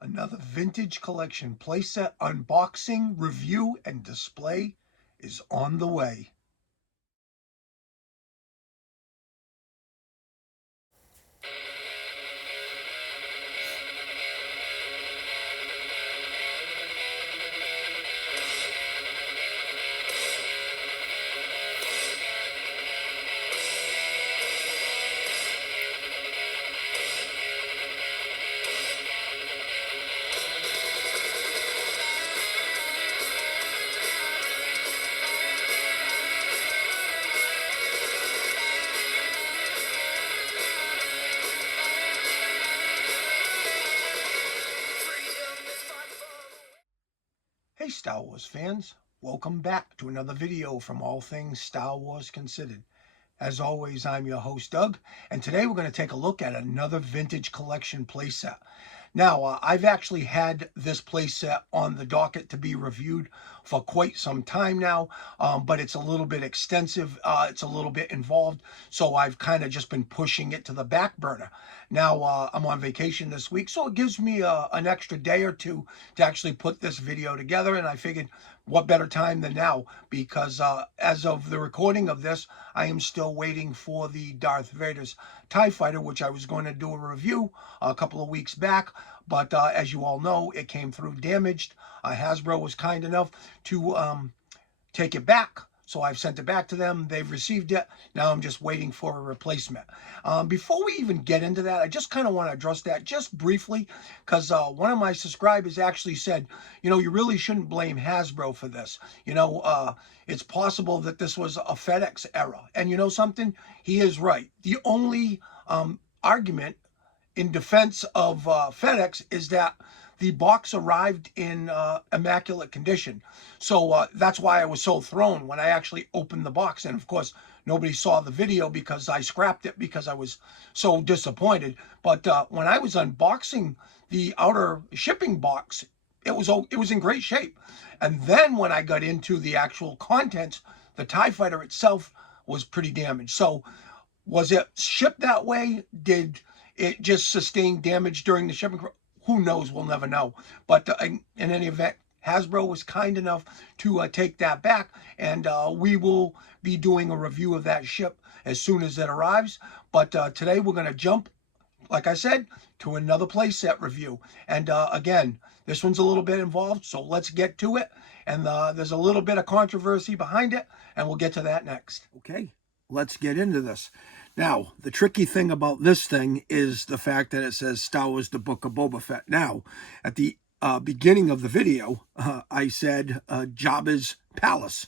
Another vintage collection playset unboxing, review, and display is on the way. Hey Star Wars fans, welcome back to another video from All Things Star Wars Considered. As always, I'm your host Doug, and today we're going to take a look at another vintage collection playset. Now, I've actually had this playset on the docket to be reviewed for quite some time now, but it's a little bit extensive, it's a little bit involved, so I've kind of just been pushing it to the back burner. Now, I'm on vacation this week, so it gives me an extra day or two to actually put this video together, and I figured what better time than now, because as of the recording of this, I am still waiting for the Darth Vader's TIE Fighter, which I was going to do a review a couple of weeks back, but as you all know, it came through damaged. Hasbro was kind enough to take it back, so I've sent it back to them. They've received it. Now I'm just waiting for a replacement. Before we even get into that, I just kind of want to address that just briefly, because one of my subscribers actually said, you know, you really shouldn't blame Hasbro for this. You know, it's possible that this was a FedEx error. And you know something? He is right. The only argument in defense of FedEx is that the box arrived in immaculate condition. So that's why I was so thrown when I actually opened the box. And of course, nobody saw the video because I scrapped it because I was so disappointed. But when I was unboxing the outer shipping box, it was in great shape. And then when I got into the actual contents, the TIE Fighter itself was pretty damaged. So was it shipped that way? Did it just sustain damage during the shipping? Who knows? We'll never know. But in any event, Hasbro was kind enough to take that back, and we will be doing a review of that ship as soon as it arrives. But today we're going to jump, like I said, to another playset review. And again, this one's a little bit involved, so let's get to it. And there's a little bit of controversy behind it, and we'll get to that next. Okay, let's get into this. Now, the tricky thing about this thing is the fact that it says Star Wars The Book of Boba Fett. Now, at the beginning of the video, I said Jabba's Palace.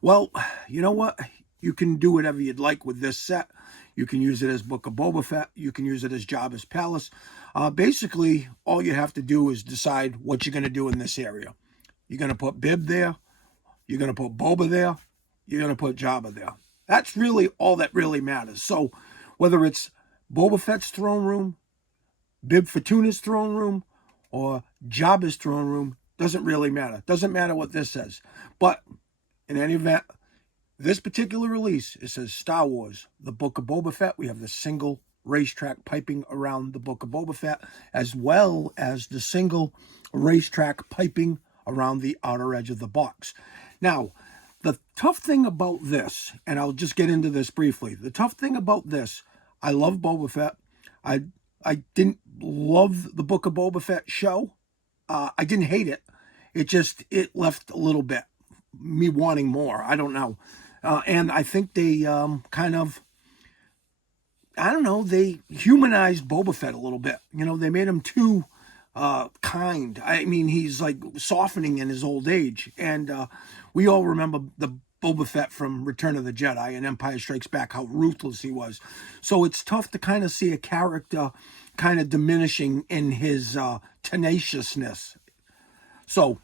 Well, you know what? You can do whatever you'd like with this set. You can use it as Book of Boba Fett. You can use it as Jabba's Palace. Basically, all you have to do is decide what you're going to do in this area. You're going to put Bib there. You're going to put Boba there. You're going to put Jabba there. That's really all that really matters. So whether it's Boba Fett's throne room, Bib Fortuna's throne room, or Jabba's throne room, doesn't really matter. Doesn't matter what this says. But in any event, this particular release, it says Star Wars, The Book of Boba Fett. We have the single racetrack piping around the Book of Boba Fett, as well as the single racetrack piping around the outer edge of the box. Now, the tough thing about this, and I'll just get into this briefly. The tough thing about this, I love Boba Fett. I didn't love the Book of Boba Fett show. I didn't hate it. It left a little bit me wanting more. I don't know. And I think they kind of, I don't know, they humanized Boba Fett a little bit. You know, they made him too kind. I mean, he's like softening in his old age. And we all remember the Boba Fett from Return of the Jedi and Empire Strikes Back, how ruthless he was. So it's tough to kind of see a character kind of diminishing in his tenaciousness. So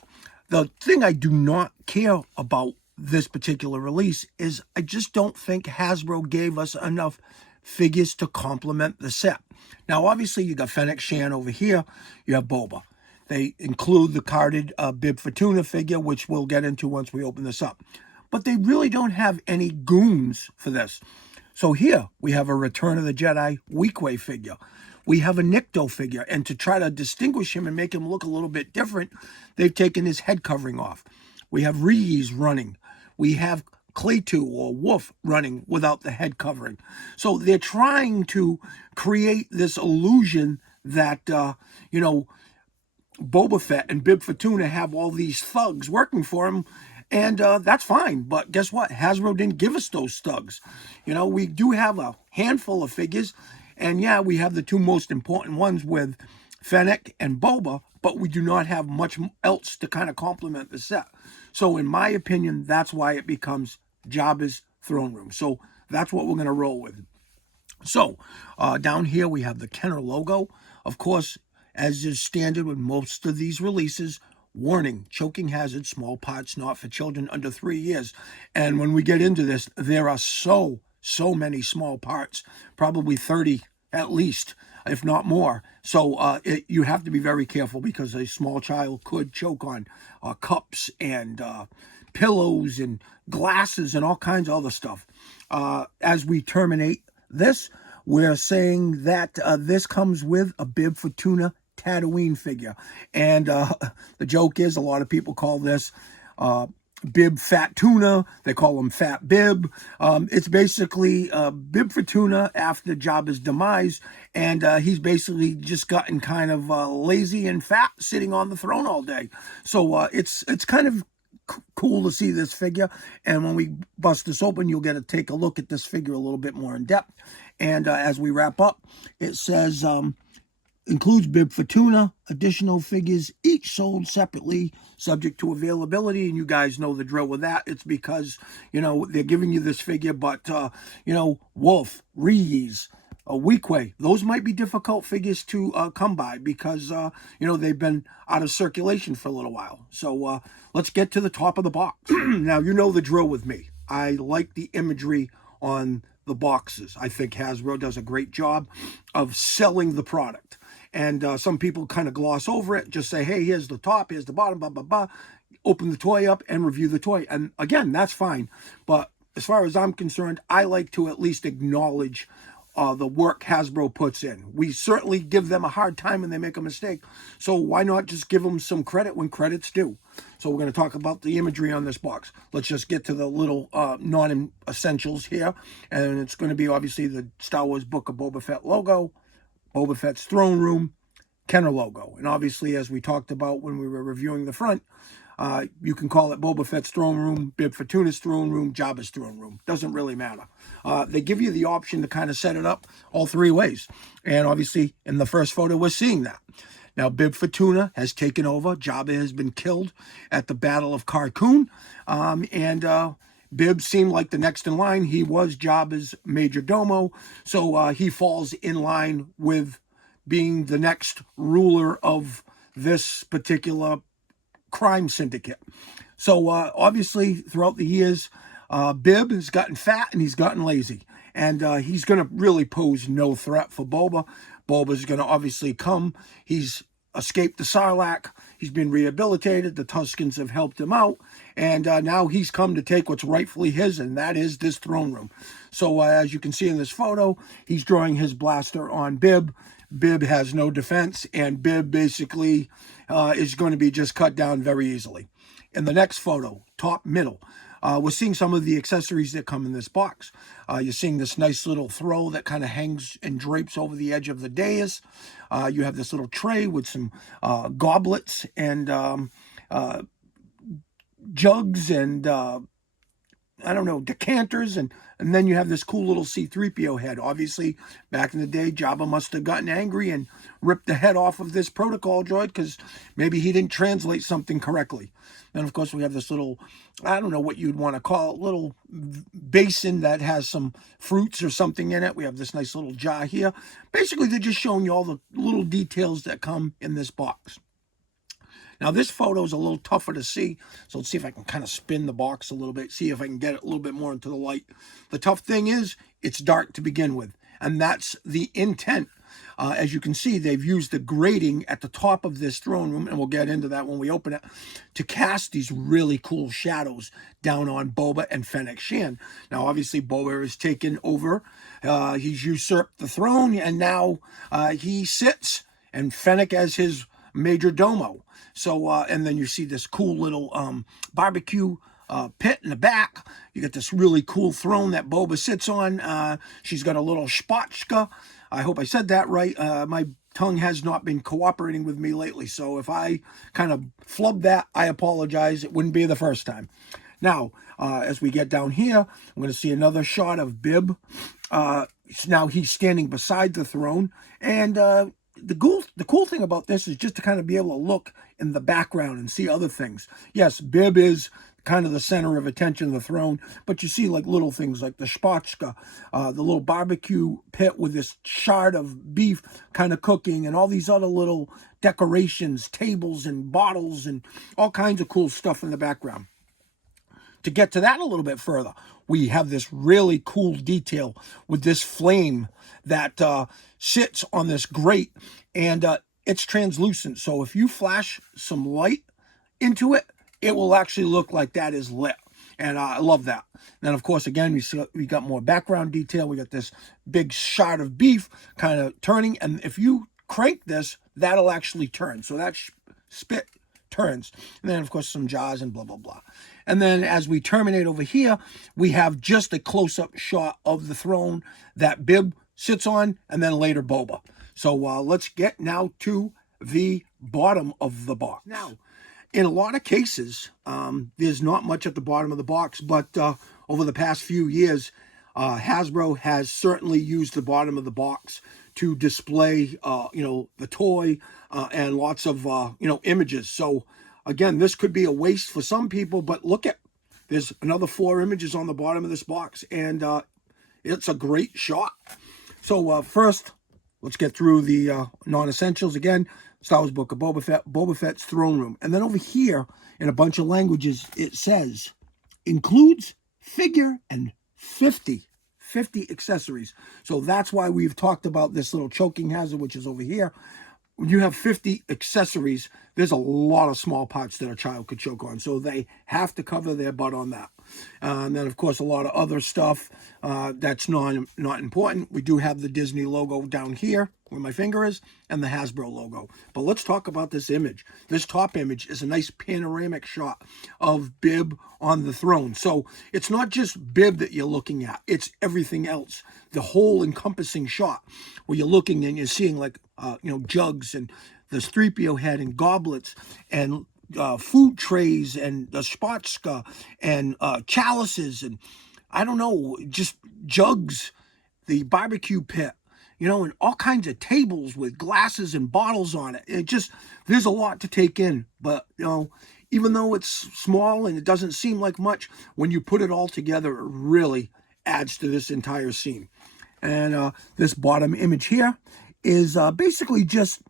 the thing I do not care about this particular release is I just don't think Hasbro gave us enough figures to complement the set. Now, obviously, you got Fennec Shan over here. You have Boba. They include the carded Bib Fortuna figure, which we'll get into once we open this up. But they really don't have any goons for this. So here we have a Return of the Jedi Weequay figure, we have a Nikto figure. And to try to distinguish him and make him look a little bit different, they've taken his head covering off. We have Rees running. We have Claytu or Wolf running without the head covering. So they're trying to create this illusion that, Boba Fett and Bib Fortuna have all these thugs working for him, and that's fine. But guess what? Hasbro didn't give us those thugs. We do have a handful of figures, and yeah, we have the two most important ones with Fennec and Boba, but we do not have much else to kind of complement the set. So in my opinion, that's why it becomes Jabba's throne room. So that's what we're going to roll with. So down here we have the Kenner logo. Of course, as is standard with most of these releases, warning, choking hazard, small parts not for children under 3 years. And when we get into this, there are so many small parts, probably 30 at least, if not more. So you have to be very careful because a small child could choke on cups and pillows and glasses and all kinds of other stuff. As we terminate this, we're saying that this comes with a Bib Fortuna Tatooine figure. And the joke is a lot of people call this Bib Fat Tuna. They call him Fat Bib. It's basically Bib Fortuna after Jabba's demise, and he's basically just gotten kind of lazy and fat, sitting on the throne all day. So it's kind of cool to see this figure, and when we bust this open, you'll get to take a look at this figure a little bit more in depth. And as we wrap up, it says includes Bib Fortuna, additional figures each sold separately, subject to availability. And you guys know the drill with that. It's because, they're giving you this figure, but, Wolf, Rees, Weequay, those might be difficult figures to come by because, they've been out of circulation for a little while. So let's get to the top of the box. Now, you know the drill with me. I like the imagery on the boxes. I think Hasbro does a great job of selling the product. And some people kind of gloss over it, just say, hey, here's the top, here's the bottom, blah, blah, blah. Open the toy up and review the toy. And again, that's fine. But as far as I'm concerned, I like to at least acknowledge the work Hasbro puts in. We certainly give them a hard time when they make a mistake. So why not just give them some credit when credit's due? So we're going to talk about the imagery on this box. Let's just get to the little non-essentials here. And it's going to be obviously the Star Wars Book of Boba Fett logo, Boba Fett's throne room, Kenner logo. And obviously, as we talked about when we were reviewing the front, you can call it Boba Fett's throne room, Bib Fortuna's throne room, Jabba's throne room. Doesn't really matter. They give you the option to kind of set it up all three ways. And obviously, in the first photo, we're seeing that. Now, Bib Fortuna has taken over. Jabba has been killed at the Battle of Carkoon. And Bib seemed like the next in line. He was Jabba's major domo. So he falls in line with being the next ruler of this particular crime syndicate. So obviously, throughout the years, Bib has gotten fat and he's gotten lazy. And he's going to really pose no threat for Boba. Boba's going to obviously come. He's escaped the Sarlacc. He's been rehabilitated. The Tuskens have helped him out. And now he's come to take what's rightfully his, and that is this throne room. So as you can see in this photo, he's drawing his blaster on Bib. Bib has no defense, and Bib basically is going to be just cut down very easily. In the next photo, top middle, we're seeing some of the accessories that come in this box. You're seeing this nice little throw that kind of hangs and drapes over the edge of the dais. You have this little tray with some goblets and jugs and I don't know, decanters, and then you have this cool little C-3PO head. Obviously, back in the day, Jabba must have gotten angry and ripped the head off of this protocol droid because maybe he didn't translate something correctly. And of course, we have this little, I don't know what you'd want to call it, little basin that has some fruits or something in it. We have this nice little jar here. Basically, they're just showing you all the little details that come in this box. Now, this photo is a little tougher to see, so let's see if I can kind of spin the box a little bit, see if I can get it a little bit more into the light. The tough thing is, it's dark to begin with, and that's the intent As you can see, they've used the grating at the top of this throne room, and we'll get into that when we open it, to cast these really cool shadows down on Boba and Fennec Shan. Now, obviously, Boba has taken over. He's usurped the throne, and now he sits, and Fennec as his major domo. So, and then you see this cool little barbecue pit in the back. You get this really cool throne that Boba sits on. She's got a little spotchka. I hope I said that right. My tongue has not been cooperating with me lately, so if I kind of flubbed that, I apologize. It wouldn't be the first time. Now, as we get down here, I'm going to see another shot of Bib. Now he's standing beside the throne, and the cool thing about this is just to kind of be able to look in the background and see other things. Yes, Bib is kind of the center of attention of the throne, but you see like little things like the spotchka, the little barbecue pit with this shard of beef kind of cooking, and all these other little decorations, tables and bottles and all kinds of cool stuff in the background. To get to that a little bit further, we have this really cool detail with this flame that sits on this grate, and it's translucent. So if you flash some light into it, it will actually look like that is lit. And I love that. Then, of course, again, we got more background detail. We got this big shard of beef kind of turning. And if you crank this, that'll actually turn. So that spit turns. And then, of course, some jars and blah, blah, blah. And then as we terminate over here, we have just a close-up shot of the throne that Bib sits on, and then later Boba. So let's get now to the bottom of the box. Now, in a lot of cases, there's not much at the bottom of the box, but over the past few years, Hasbro has certainly used the bottom of the box to display, the toy and lots of, images. So, again, this could be a waste for some people, but look at, there's another 4 images on the bottom of this box, and it's a great shot. So, first, let's get through the non-essentials again. Star Wars Book of Boba Fett's Throne Room. And then over here, in a bunch of languages, it says, includes figure and 50 accessories. So that's why we've talked about this little choking hazard, which is over here. When you have 50 accessories, there's a lot of small parts that a child could choke on. So they have to cover their butt on that. And then, of course, a lot of other stuff that's not important. We do have the Disney logo down here, where my finger is, and the Hasbro logo. But let's talk about this image. This top image is a nice panoramic shot of Bib on the throne. So it's not just Bib that you're looking at. It's everything else. The whole encompassing shot where you're looking and you're seeing like, jugs and the 3PO head and goblets and food trays and the spotchka and chalices and I don't know, just jugs, the barbecue pit, and all kinds of tables with glasses and bottles on it. There's a lot to take in, but, even though it's small and it doesn't seem like much, when you put it all together, it really adds to this entire scene. And this bottom image here is basically just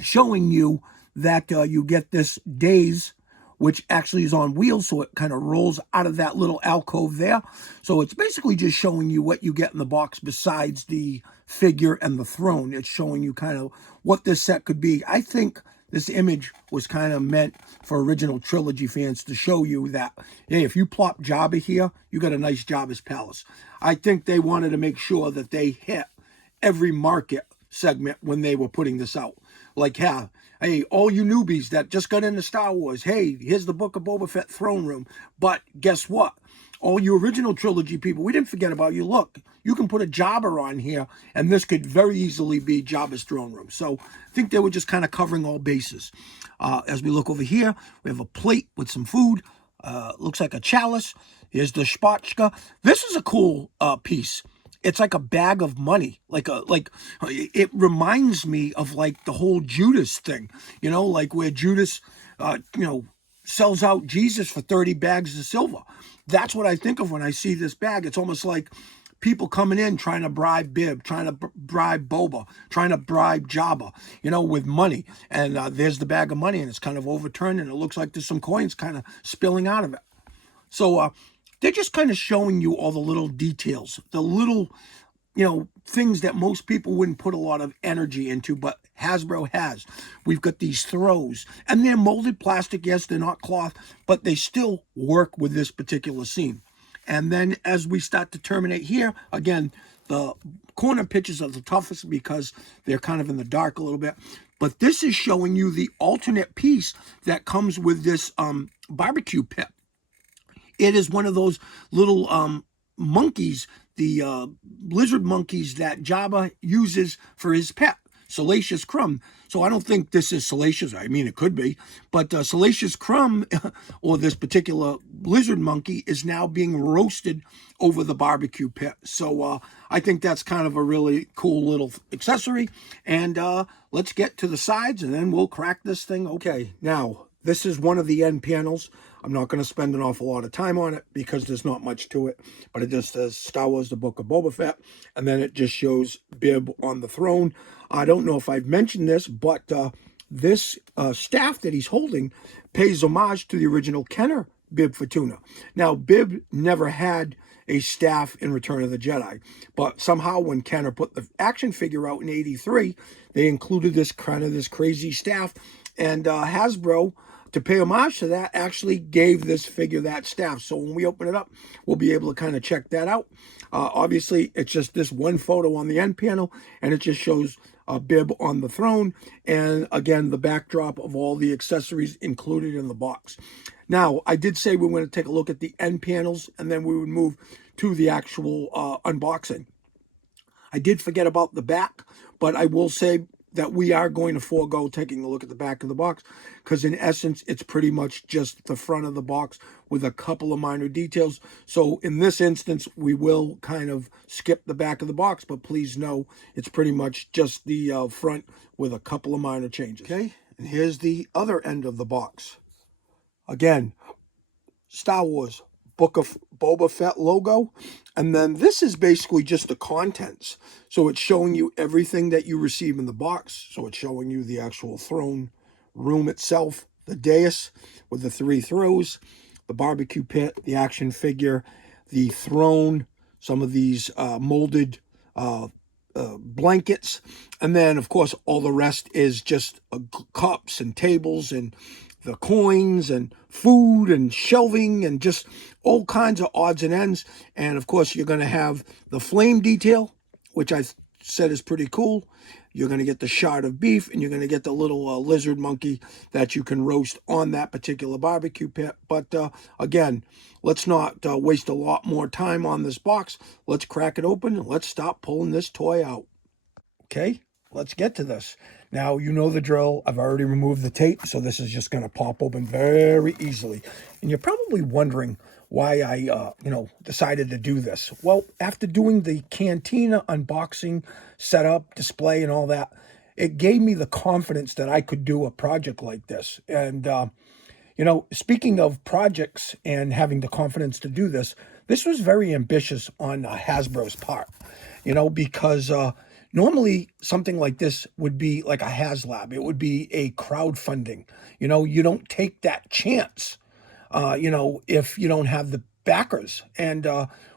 showing you that you get this daze, which actually is on wheels, so it kind of rolls out of that little alcove there. So it's basically just showing you what you get in the box besides the figure and the throne. It's showing you kind of what this set could be. I think this image was kind of meant for original trilogy fans to show you that, hey, if you plop Jabba here, you got a nice Jabba's palace. I think they wanted to make sure that they hit every market segment when they were putting this out. Like, yeah, hey, all you newbies that just got into Star Wars, hey, here's the Book of Boba Fett Throne Room. But guess what? All you original trilogy people, we didn't forget about you. Look, you can put a Jabba on here, and this could very easily be Jabba's Throne Room. So I think they were just kind of covering all bases. As we look over here, we have a plate with some food. Looks like a chalice. Here's the spotchka. This is a cool piece. It's like a bag of money. It reminds me of like the whole Judas thing, like where Judas, sells out Jesus for 30 bags of silver. That's what I think of when I see this bag. It's almost like people coming in trying to bribe Bib, trying to bribe Boba, trying to bribe Jabba, with money. And there's the bag of money, and it's kind of overturned, and it looks like there's some coins kind of spilling out of it. So they're just kind of showing you all the little details, the little things that most people wouldn't put a lot of energy into, but Hasbro has. We've got these throws, and they're molded plastic. Yes, they're not cloth, but they still work with this particular scene. And then as we start to terminate here, again, the corner pitches are the toughest because they're kind of in the dark a little bit. But this is showing you the alternate piece that comes with this barbecue pit. It is one of those little monkeys, the lizard monkeys that Jabba uses for his pet, Salacious Crumb. So I don't think this is Salacious. I mean, it could be. But Salacious Crumb, or this particular lizard monkey, is now being roasted over the barbecue pit. So I think that's kind of a really cool little accessory. And let's get to the sides, and then we'll crack this thing. Okay, now, this is one of the end panels. I'm not going to spend an awful lot of time on it because there's not much to it, but it just says Star Wars, the Book of Boba Fett, and then it just shows Bib on the throne. I don't know if I've mentioned this, but this staff that he's holding pays homage to the original Kenner Bib Fortuna. Now, Bib never had a staff in Return of the Jedi, but somehow when Kenner put the action figure out in '83, they included this kind of this crazy staff, and Hasbro, to pay homage to that, actually gave this figure that staff. So when we open it up, we'll be able to kind of check that out. Obviously, it's just this one photo on the end panel, and it just shows Bib on the throne, and again, the backdrop of all the accessories included in the box. Now, I did say we were going to take a look at the end panels, and then we would move to the actual unboxing. I did forget about the back, but I will say that we are going to forego taking a look at the back of the box, because in essence, it's pretty much just the front of the box with a couple of minor details. So in this instance, we will kind of skip the back of the box, but please know it's pretty much just the front with a couple of minor changes. Okay, and here's the other end of the box. Again, Star Wars Book of Boba Fett logo. And then this is basically just the contents. So it's showing you everything that you receive in the box. So it's showing you the actual throne room itself, the dais with the 3 throws, the barbecue pit, the action figure, the throne, some of these molded blankets. And then, of course, all the rest is just cups and tables and the coins and food and shelving and just all kinds of odds and ends. And of course, you're going to have the flame detail, which I said is pretty cool. You're going to get the shard of beef, and you're going to get the little lizard monkey that you can roast on that particular barbecue pit. But again, let's not waste a lot more time on this box. Let's crack it open and let's stop pulling this toy out. Okay, let's get to this. Now, you know the drill. I've already removed the tape, so this is just going to pop open very easily. And you're probably wondering why I, decided to do this. Well, after doing the Cantina unboxing, setup, display, and all that, it gave me the confidence that I could do a project like this. And, speaking of projects and having the confidence to do this, this was very ambitious on Hasbro's part, because normally something like this would be like a HasLab. It would be a crowdfunding. You don't take that chance, if you don't have the backers. And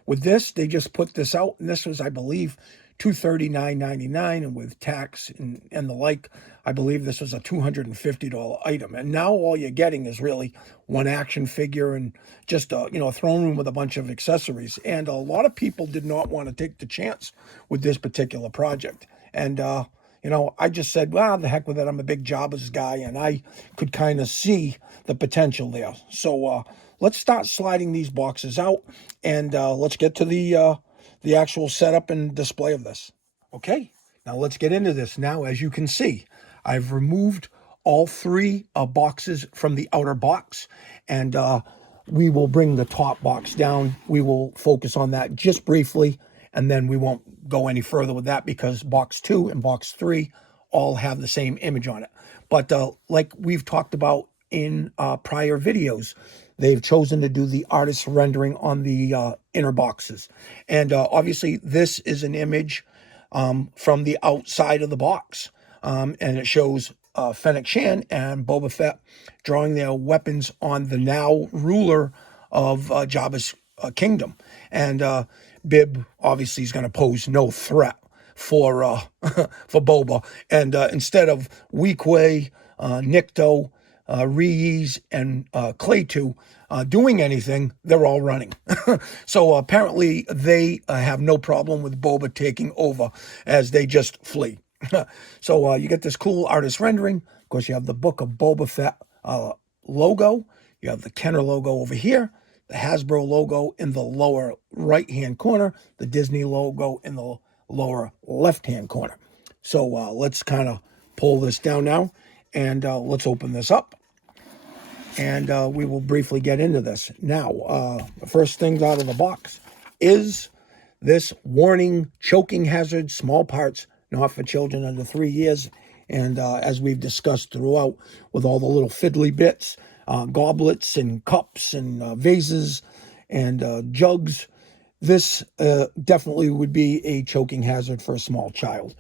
with this, they just put this out, and this was, I believe, $239.99, and with tax and the like, I believe this was a $250 item. And now all you're getting is really one action figure and just a throne room with a bunch of accessories. And a lot of people did not want to take the chance with this particular project. And I just said, well, the heck with it. I'm a big Jabba's guy, and I could kind of see the potential there. So let's start sliding these boxes out, and let's get to the actual setup and display of this. Okay, now let's get into this. Now, as you can see, I've removed all 3 boxes from the outer box, and we will bring the top box down. We will focus on that just briefly, and then we won't go any further with that because box 2 and box 3 all have the same image on it. But like we've talked about in prior videos, they've chosen to do the artist rendering on the inner boxes. And obviously, this is an image from the outside of the box. And it shows Fennec Shan and Boba Fett drawing their weapons on the now ruler of Jabba's kingdom. And Bib obviously is going to pose no threat for for Boba. And instead of Weequay, Nikto, Rees, and Claytu doing anything, they're all running. So apparently they have no problem with Boba taking over, as they just flee. So you get this cool artist rendering. Of course, you have the Book of Boba Fett logo. You have the Kenner logo over here, the Hasbro logo in the lower right-hand corner, the Disney logo in the lower left-hand corner. So let's kind of pull this down now, and let's open this up, and we will briefly get into this. Now, the first thing out of the box is this warning: choking hazard, small parts, not for children under 3 years. And as we've discussed throughout, with all the little fiddly bits, goblets and cups and vases and jugs, this definitely would be a choking hazard for a small child.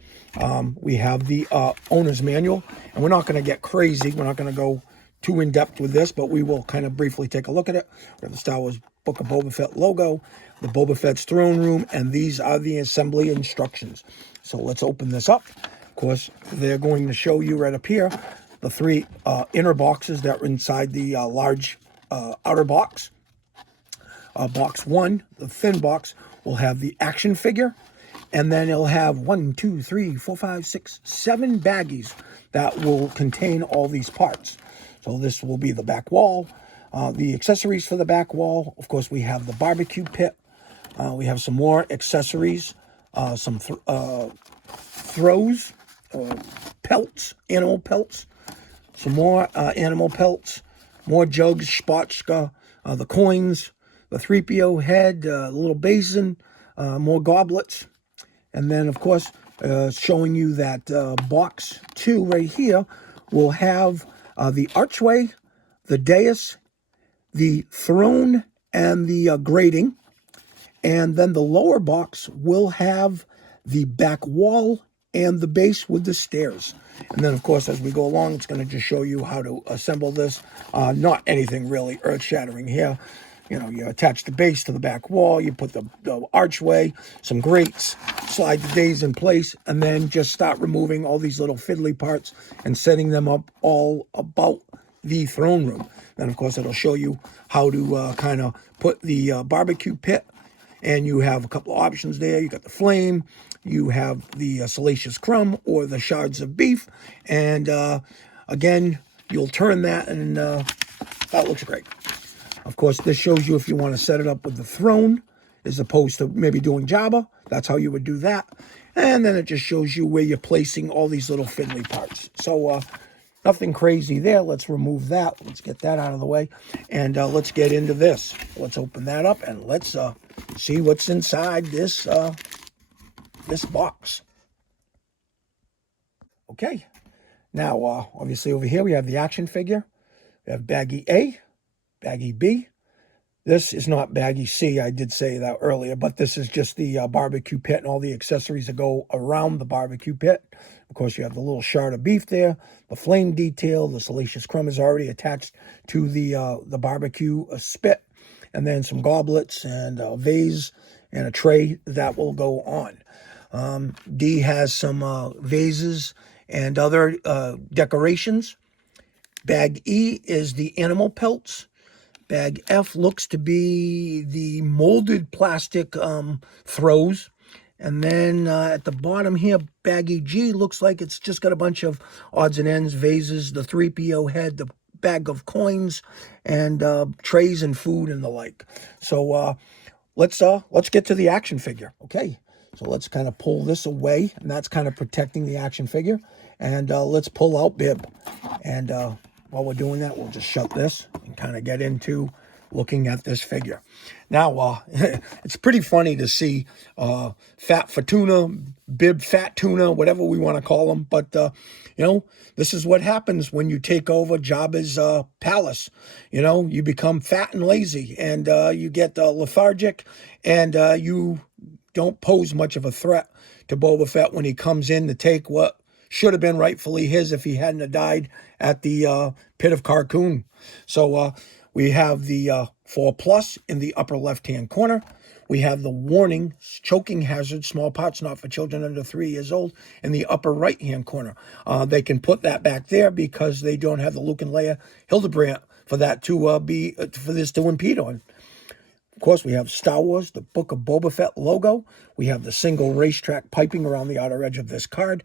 We have the owner's manual, and we're not going to get crazy. We're not going to go too in-depth with this, but we will kind of briefly take a look at it. We have the Star Wars Book of Boba Fett logo, the Boba Fett's throne room, and these are the assembly instructions. So let's open this up. Of course, they're going to show you right up here the three inner boxes that are inside the large outer box. Box one, the thin box, will have the action figure, and then it'll have 1, 2, 3, 4, 5, 6, 7 baggies that will contain all these parts. So this will be the back wall, the accessories for the back wall. Of course, we have the barbecue pit. We have some more accessories, some throws, pelts, animal pelts, some more animal pelts, more jugs, spatchka, the coins, the 3PO head, the little basin, more goblets. And then, of course, showing you that box 2 right here will have the archway, the dais, the throne, and the grating. And then the lower box will have the back wall and the base with the stairs. And then, of course, as we go along, it's going to just show you how to assemble this. Not anything really earth-shattering here. You know, you attach the base to the back wall, you put the archway, some grates, slide the days in place, and then just start removing all these little fiddly parts and setting them up all about the throne room. Then, of course, it'll show you how to kind of put the barbecue pit, and you have a couple of options there. You got the flame, you have the salacious crumb or the shards of beef, and again, you'll turn that, and that looks great. Of course, this shows you if you want to set it up with the throne, as opposed to maybe doing Jabba. That's how you would do that. And then it just shows you where you're placing all these little fiddly parts. So nothing crazy there. Let's remove that. Let's get that out of the way. And let's get into this. Let's open that up and let's see what's inside this this box. Okay. Now, obviously over here we have the action figure. We have baggie A, baggie B. This is not baggie C, I did say that earlier, but this is just the barbecue pit and all the accessories that go around the barbecue pit. Of course, you have the little shard of beef there, the flame detail, the salacious crumb is already attached to the barbecue spit, and then some goblets and a vase and a tray that will go on. D has some vases and other decorations. Bag E is the animal pelts. Bag F looks to be the molded plastic throws. And then at the bottom here, baggie G looks like it's just got a bunch of odds and ends, vases, the 3PO head, the bag of coins, and trays and food and the like. So let's get to the action figure. Okay, so let's kind of pull this away, and that's kind of protecting the action figure. And let's pull out Bib. And while we're doing that, we'll just shut this and kind of get into looking at this figure. Now, it's pretty funny to see Fat Fortuna, Bib Fortuna, whatever we want to call him. But, you know, this is what happens when you take over Jabba's palace. You know, you become fat and lazy, and you get lethargic, and you don't pose much of a threat to Boba Fett when he comes in to take what should have been rightfully his if he hadn't have died at the pit of Carcoon. So we have the 4+ in the upper left-hand corner. We have the warning, choking hazard, small parts not for children under 3 years old, in the upper right-hand corner. They can put that back there because they don't have the Luke and Leia Hildebrandt for that to for this to impede on. Of course, we have Star Wars, the Book of Boba Fett logo. We have the single racetrack piping around the outer edge of this card.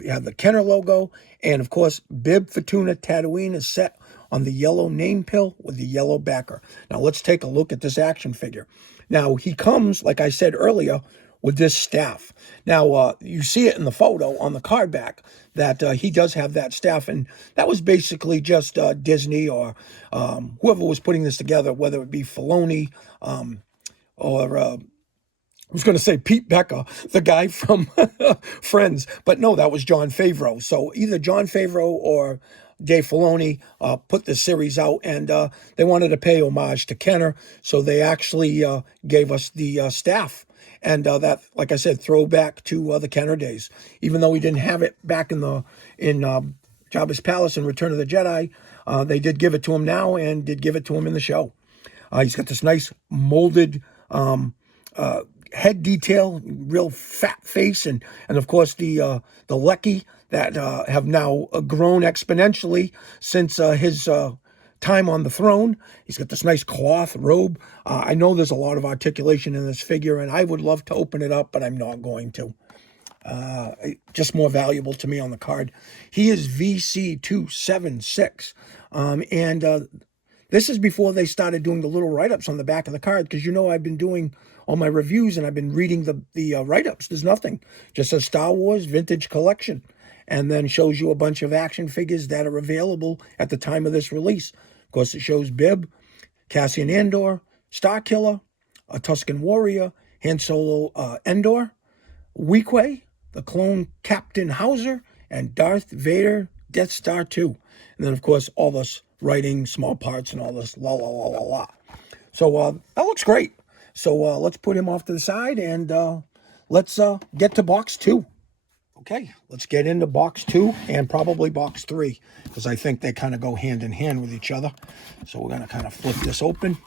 We have the Kenner logo. And, of course, Bib Fortuna Tatooine is set on the yellow name pill with the yellow backer. Now, let's take a look at this action figure. Now, he comes, like I said earlier, with this staff. Now, you see it in the photo on the card back that he does have that staff, and that was basically just Disney or whoever was putting this together, whether it be Filoni or I was going to say Pete Becker, the guy from Friends, but no, that was Jon Favreau. So either Jon Favreau or Dave Filoni put this series out, and they wanted to pay homage to Kenner, so they actually gave us the staff. And that, like I said, throwback to the Kenner days. Even though we didn't have it back in Jabba's palace in Return of the Jedi, they did give it to him now, and did give it to him in the show. He's got this nice molded head detail, real fat face, and of course the Lecky that have now grown exponentially since his time on the throne. He's got this nice cloth robe. I know there's a lot of articulation in this figure, and I would love to open it up, but I'm not going to. Just more valuable to me on the card. He is VC276, and this is before they started doing the little write-ups on the back of the card, because you know I've been doing all my reviews and I've been reading the write-ups. There's nothing. Just a Star Wars Vintage Collection, and then shows you a bunch of action figures that are available at the time of this release. Of course, it shows Bib, Cassian Andor, Starkiller, a Tusken Warrior, Han Solo Endor, Weequay, the clone Captain Hauser, and Darth Vader Death Star 2. And then, of course, all this writing, small parts, and all this la la la la la. So that looks great. So let's put him off to the side, and let's get to box 2. Okay, let's get into box 2 and probably box 3, because I think they kind of go hand in hand with each other. So we're going to kind of flip this open,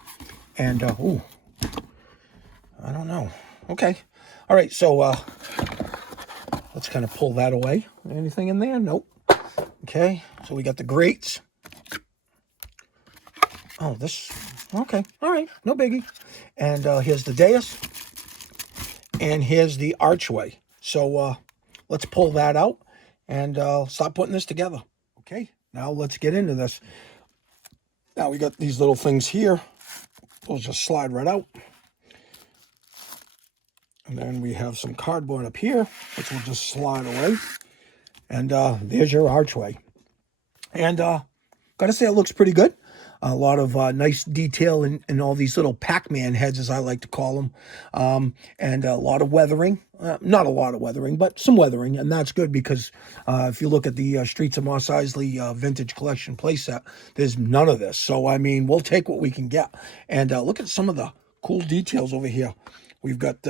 and ooh, I don't know. Okay, all right, so let's kind of pull that away. Anything in there? Nope. Okay, so we got the grates. Oh, this, okay, all right, no biggie. And here's the dais, and here's the archway. So let's pull that out and start putting this together. Okay, now let's get into this. Now we got these little things here. Those just slide right out. And then we have some cardboard up here, which will just slide away. And there's your archway. And gotta say, it looks pretty good. A lot of nice detail in all these little Pac-Man heads, as I like to call them. And a lot of weathering. Not a lot of weathering, but some weathering. And that's good, because if you look at the Streets of Mos Eisley Vintage Collection playset, there's none of this. So, I mean, we'll take what we can get. And look at some of the cool details over here. We've got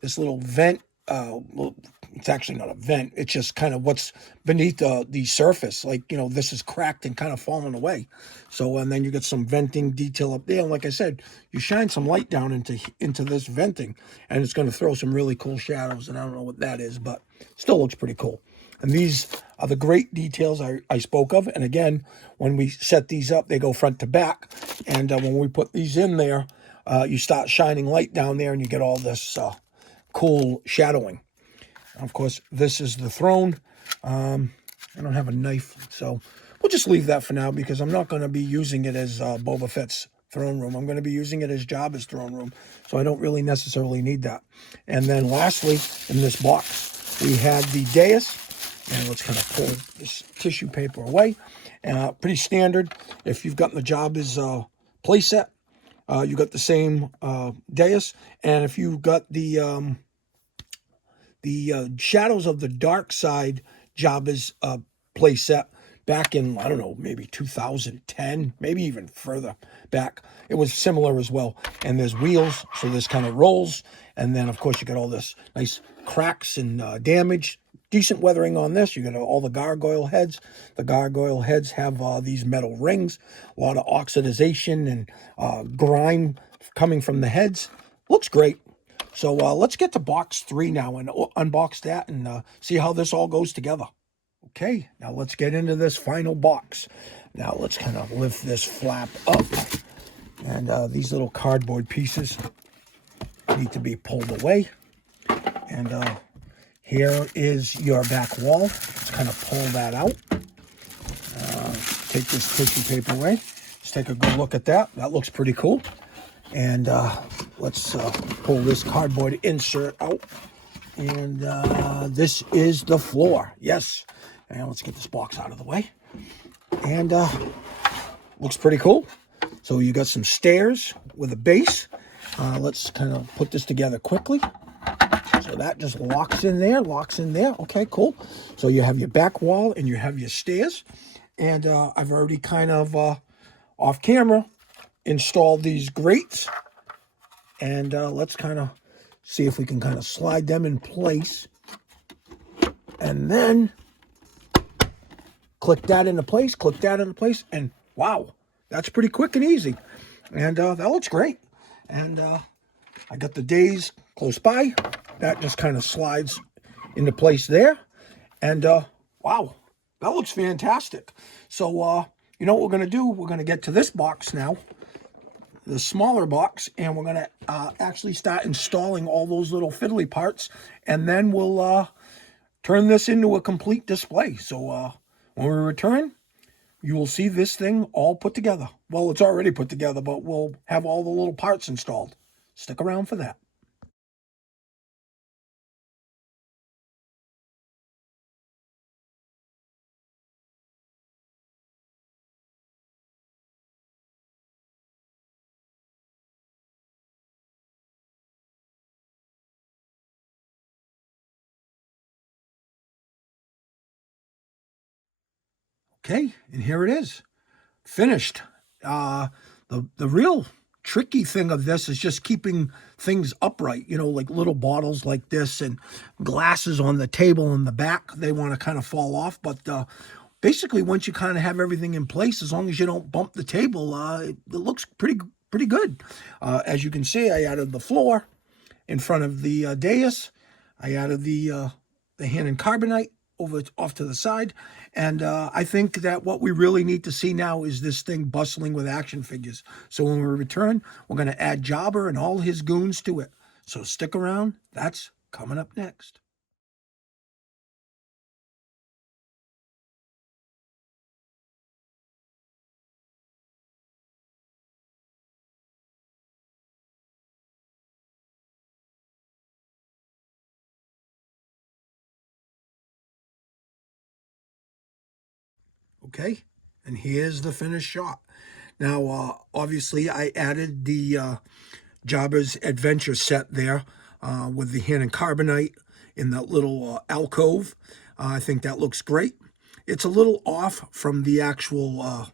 this little vent. Well, it's actually not a vent. It's just kind of what's beneath the surface. Like, you know, this is cracked and kind of fallen away. So, and then you get some venting detail up there. And like I said, you shine some light down into this venting, and it's going to throw some really cool shadows. And I don't know what that is, but still looks pretty cool. And these are the great details I spoke of. And again, when we set these up, they go front to back. And when we put these in there, you start shining light down there, and you get all this cool shadowing. Of course, this is the throne. I don't have a knife, so we'll just leave that for now, because I'm not going to be using it as Boba Fett's throne room. I'm going to be using it as Jabba's throne room, so I don't really necessarily need that. And then lastly, in this box, we had the dais. And let's kind of pull this tissue paper away. Pretty standard. If you've gotten the Jabba's playset, you got the same dais. And if you got the Shadows of the Dark Side Jabba's playset back in, I don't know, maybe 2010, maybe even further back, it was similar as well. And there's wheels, so this kind of rolls. And then, of course, you got all this nice cracks and damage. decent weathering on this. You got all the gargoyle heads. The gargoyle heads have these metal rings, a lot of oxidization and grime coming from the heads. Looks great. So let's get to box 3 now and unbox that and see how this all goes together. Okay, now let's get into this final box. Now let's kind of lift this flap up. And these little cardboard pieces need to be pulled away. And here is your back wall. Let's kind of pull that out. Take this tissue paper away. Let's take a good look at that. That looks pretty cool. And let's pull this cardboard insert out. And this is the floor. Yes. And let's get this box out of the way. And looks pretty cool. So you got some stairs with a base. Let's kind of put this together quickly. So that just locks in there. Okay, cool. So you have your back wall and you have your stairs. And I've already kind of, off camera, installed these grates. And let's kind of see if we can kind of slide them in place. And then click that into place, and wow, that's pretty quick and easy. And that looks great. And I got the days close by. That just kind of slides into place there. And wow, that looks fantastic. So you know what we're going to do? We're going to get to this box now, the smaller box, and we're going to actually start installing all those little fiddly parts, and then we'll turn this into a complete display. So when we return, you will see this thing all put together. Well, it's already put together, but we'll have all the little parts installed. Stick around for that. Okay, and here it is, finished. The real tricky thing of this is just keeping things upright, you know, like little bottles like this and glasses on the table in the back. They want to kind of fall off, but basically once you kind of have everything in place, as long as you don't bump the table, it looks pretty good. As you can see, I added the floor in front of the dais. I added the hand and carbonite off to the side. And I think that what we really need to see now is this thing bustling with action figures. So when we return, we're going to add Jabba and all his goons to it. So stick around. That's coming up next. Okay, and here's the finished shot. Now, obviously, I added the Jabba's adventure set there with the hand and carbonite in that little alcove. I think that looks great. It's a little off from the actual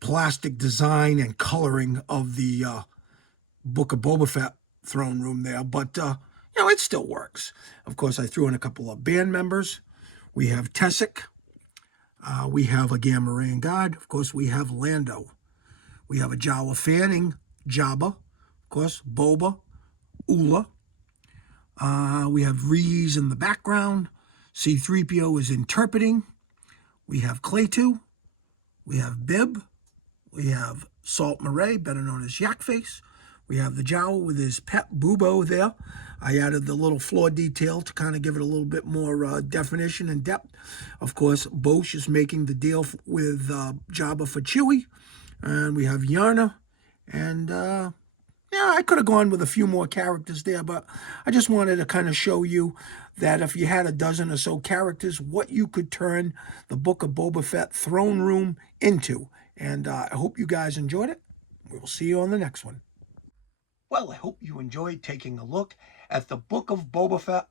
plastic design and coloring of the Book of Boba Fett throne room there, but you know, it still works. Of course, I threw in a couple of band members. We have Tessic. We have a Gamma Ray God. Of course, we have Lando. We have a Jawa fanning Jabba. Of course, Boba, Ula. We have Reese in the background. C-3PO is interpreting. We have Claytu. We have Bib. We have Salt Murray, better known as Yak Face. We have the Jawa with his pet Bubo there. I added the little floor detail to kind of give it a little bit more definition and depth. Of course, Bosch is making the deal with Jabba for Chewie. And we have Yarna. And yeah, I could have gone with a few more characters there, but I just wanted to kind of show you that if you had a dozen or so characters, what you could turn the Book of Boba Fett throne room into. And I hope you guys enjoyed it. We'll see you on the next one. Well, I hope you enjoyed taking a look at the Book of Boba Fett,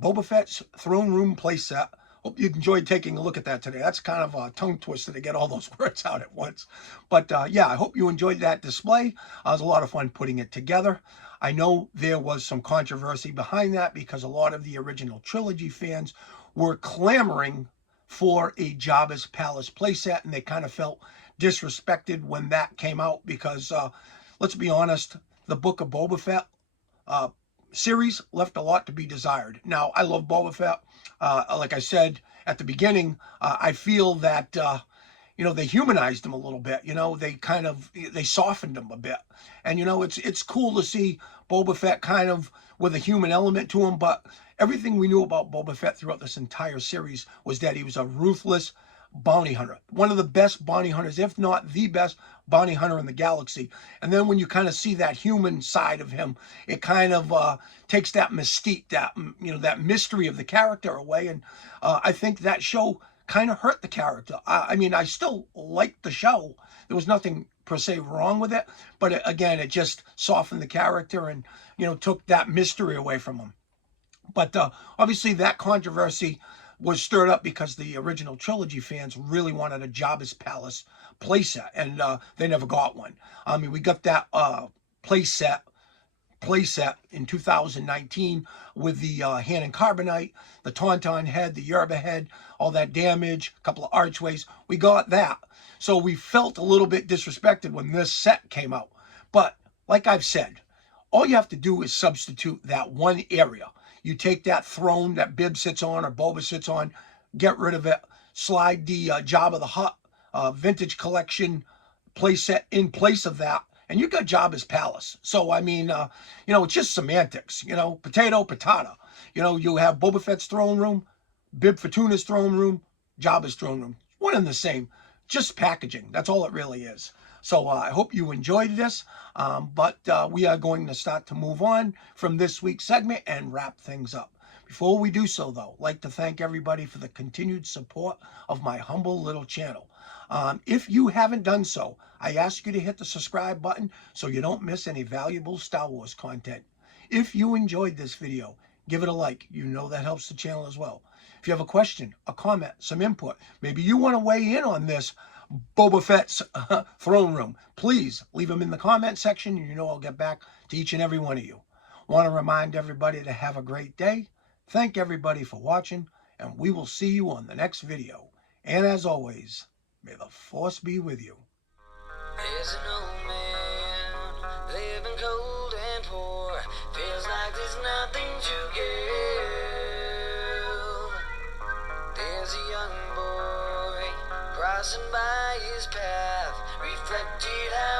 Boba Fett's throne room playset. Hope you enjoyed taking a look at that today. That's kind of a tongue twister to get all those words out at once. But yeah, I hope you enjoyed that display. It was a lot of fun putting it together. I know there was some controversy behind that because a lot of the original trilogy fans were clamoring for a Jabba's Palace playset, and they kind of felt disrespected when that came out because, let's be honest, the Book of Boba Fett series left a lot to be desired. Now, I love Boba Fett. Like I said at the beginning, I feel that they humanized him a little bit. They softened him a bit. And, it's cool to see Boba Fett kind of with a human element to him. But everything we knew about Boba Fett throughout this entire series was that he was a ruthless bounty hunter. One of the best bounty hunters, if not the best bounty hunter in the galaxy. And then when you kind of see that human side of him, it kind of takes that mystique, that mystery of the character away. And I think that show kind of hurt the character. I mean, I still liked the show. There was nothing per se wrong with it, but again, it just softened the character and, took that mystery away from him. But obviously that controversy was stirred up because the original trilogy fans really wanted a Jabba's Palace playset, and they never got one. I mean, we got that playset in 2019 with the hand and carbonite, the Tauntaun head, the Yerba head, all that damage, a couple of archways. We got that. So we felt a little bit disrespected when this set came out. But like I've said, all you have to do is substitute that one area. You take that throne that Bib sits on or Boba sits on, get rid of it, slide the Jabba the Hutt vintage collection playset in place of that, and you got Jabba's Palace. So, I mean, it's just semantics, potato, patata. You have Boba Fett's throne room, Bib Fortuna's throne room, Jabba's throne room. One and the same, just packaging. That's all it really is. So I hope you enjoyed this, but we are going to start to move on from this week's segment and wrap things up. Before we do so, though, I'd like to thank everybody for the continued support of my humble little channel. If you haven't done so, I ask you to hit the subscribe button so you don't miss any valuable Star Wars content. If you enjoyed this video, give it a like. That helps the channel as well. If you have a question, a comment, some input, maybe you want to weigh in on this Boba Fett's throne room, please leave them in the comment section, and I'll get back to each and every one of you. Want to remind everybody to have a great day. Thank everybody for watching, and we will see you on the next video. And as always, may the Force be with you. There's an old man living cold and poor. Feels like there's nothing to give. There's a young boy crossing by his path, reflected how